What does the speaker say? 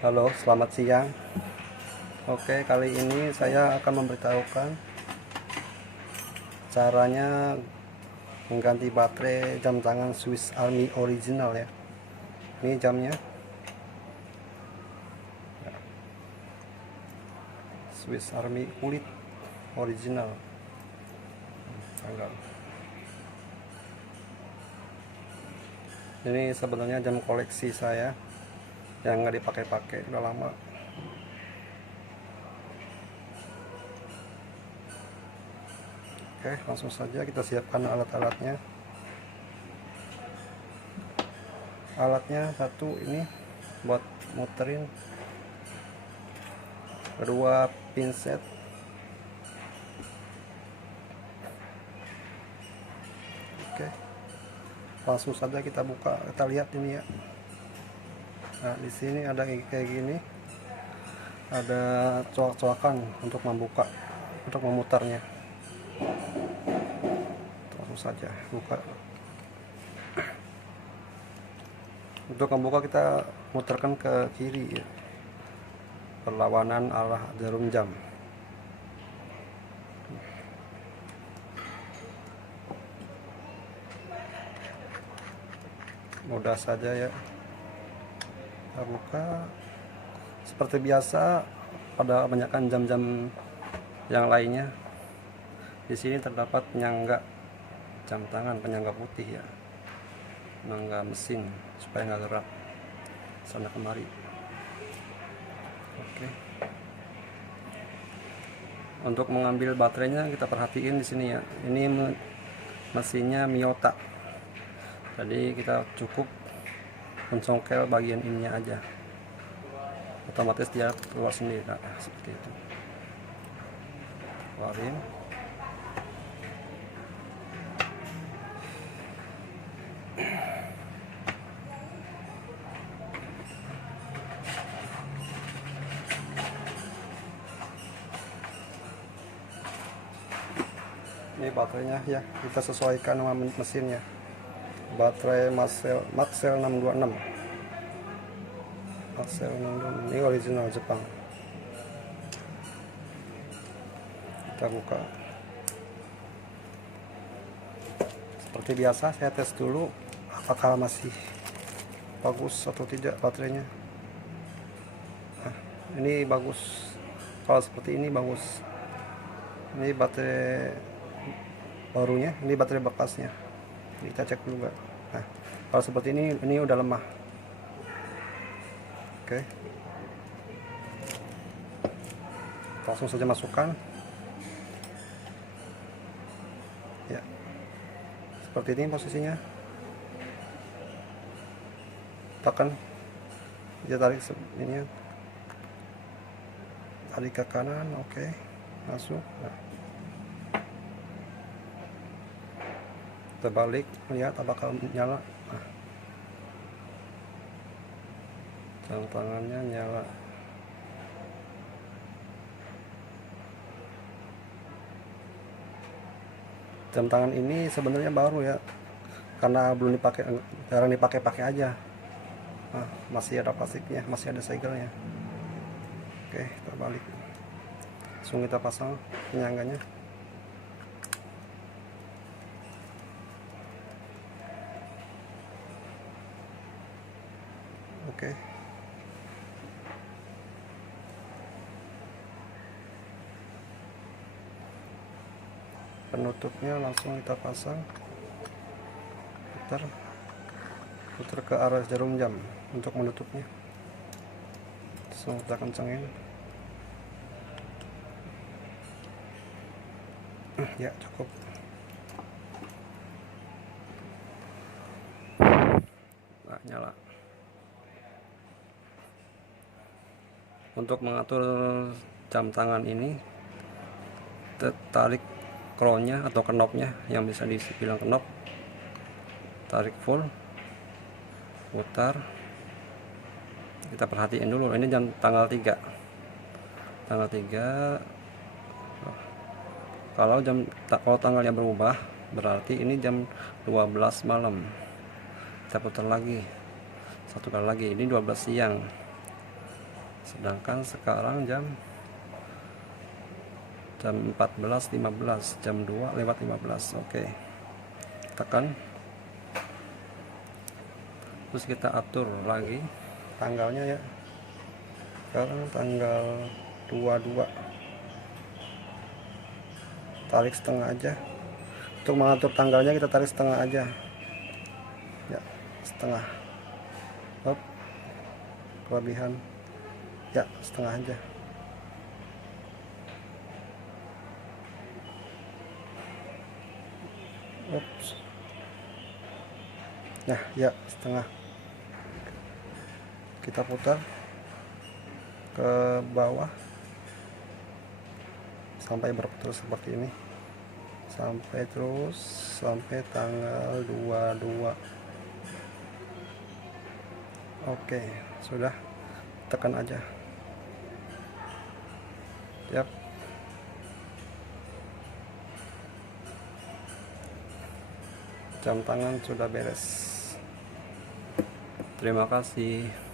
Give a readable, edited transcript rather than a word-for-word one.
Halo, selamat siang. Oke, kali ini saya akan memberitahukan caranya mengganti baterai jam tangan Swiss Army original ya. Ini jamnya Swiss Army kulit original. Tanggal. Ini sebenarnya jam koleksi saya yang nggak dipakai-pakai udah lama. Oke, langsung saja kita siapkan alat-alatnya. Alatnya satu ini buat muterin, kedua pinset, oke, langsung saja kita buka, kita lihat ini ya. Nah, di sini ada kayak gini, ada coak-coakan untuk membuka, untuk memutarnya. Langsung saja buka. Untuk membuka kita muterkan ke kiri ya. Perlawanan arah jarum jam. Mudah saja ya. Kita buka seperti biasa pada kebanyakan jam-jam yang lainnya. Di sini terdapat penyangga jam tangan, penyangga putih ya, penyangga mesin supaya nggak gerak sana kemari. Oke. Untuk mengambil baterainya kita perhatiin di sini ya. Ini mesinnya Miyota. Jadi kita cukup mencongkel bagian ininya aja. Otomatis dia keluar sendiri. Nah, seperti itu. Keluarin. Ini baterainya ya, kita sesuaikan sama mesinnya. Baterai Maxell 626. Maxell 626 ini original Jepang. Kita buka. Seperti biasa saya tes dulu apakah masih bagus atau tidak baterainya. Nah, ini bagus. Kalau seperti ini bagus. Ini baterai barunya, ini baterai bekasnya. Kita cek dulu Mbak. Nah, kalau seperti ini udah lemah. Oke. Langsung saja masukkan. Ya. Seperti ini posisinya. Tekan. Dia tarik ini ya. Tarik ke kanan, oke. Masuk. Nah. Terbalik, lihat apakah nyala. Nah. Jam tangannya nyala. Jam tangan ini sebenarnya baru ya, karena belum dipakai, jarang dipakai aja. Nah, masih ada plastiknya, masih ada segelnya. Oke, terbalik. Langsung kita pasang penyangganya. Oke. Penutupnya langsung kita pasang. Putar ke arah jarum jam untuk menutupnya. Langsung kita kencengin. Ya, cukup. Nah, nyala. Untuk mengatur jam tangan ini, tarik crownnya atau knopnya yang bisa dibilang knop, tarik full, putar. Kita perhatiin dulu, ini jam tanggal 3. Kalau tanggalnya berubah berarti ini jam 12 malam. Kita putar lagi satu kali lagi, ini 12 siang. sedangkan sekarang jam 14.15, jam 2:15. Oke, tekan, terus kita atur lagi tanggalnya ya. Sekarang tanggal 22, tarik setengah aja. Untuk mengatur tanggalnya kita tarik setengah aja ya, setengah. Hop, kelebihan ya, setengah aja. Ups. Nah ya, setengah. Kita putar ke bawah sampai berputar seperti ini, sampai terus sampai tanggal 22. Oke, sudah, tekan aja. Yap, jam tangan sudah beres. Terima kasih.